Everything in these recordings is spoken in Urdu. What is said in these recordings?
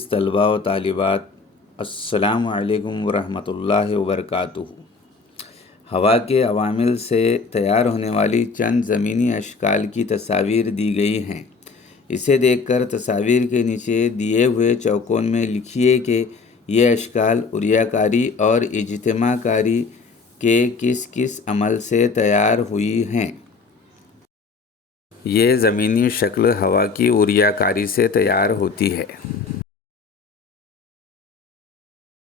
عزیز طلباء و طالبات، السلام علیکم ورحمۃ اللہ وبرکاتہ۔ ہوا کے عوامل سے تیار ہونے والی چند زمینی اشکال کی تصاویر دی گئی ہیں۔ اسے دیکھ کر تصاویر کے نیچے دیے ہوئے چوکون میں لکھیے کہ یہ اشکال عریہ کاری اور اجتماع کاری کے کس کس عمل سے تیار ہوئی ہیں۔ یہ زمینی شکل ہوا کی عریہ کاری سے تیار ہوتی ہے۔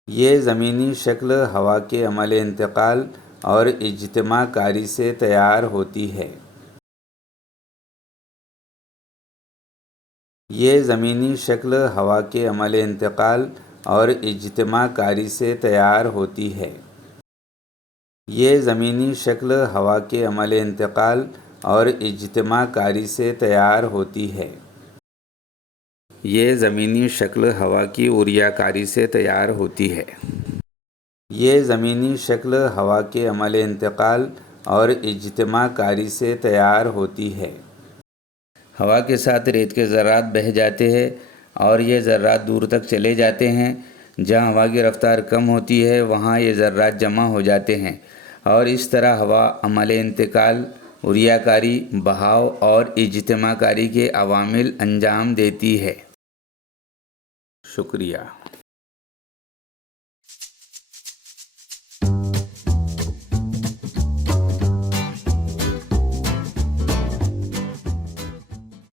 یہ زمینی شکل ہوا کے عمل انتقال اور اجتماع کاری سے تیار ہوتی ہے۔ یہ زمینی شکل ہوا کے عمل انتقال اور اجتماع کاری سے تیار ہوتی ہے۔ یہ زمینی شکل ہوا کے عمل انتقال اور اجتماع کاری سے تیار ہوتی ہے۔ یہ زمینی شکل ہوا کی عریہ کاری سے تیار ہوتی ہے۔ یہ زمینی شکل ہوا کے عمل انتقال اور اجتماع کاری سے تیار ہوتی ہے۔ ہوا کے ساتھ ریت کے ذرات بہہ جاتے ہیں اور یہ ذرات دور تک چلے جاتے ہیں۔ جہاں ہوا کی رفتار کم ہوتی ہے وہاں یہ ذرات جمع ہو جاتے ہیں اور اس طرح ہوا عمل انتقال، عریہ کاری، بہاؤ اور اجتماع کاری کے عوامل انجام دیتی ہے۔ شکریہ۔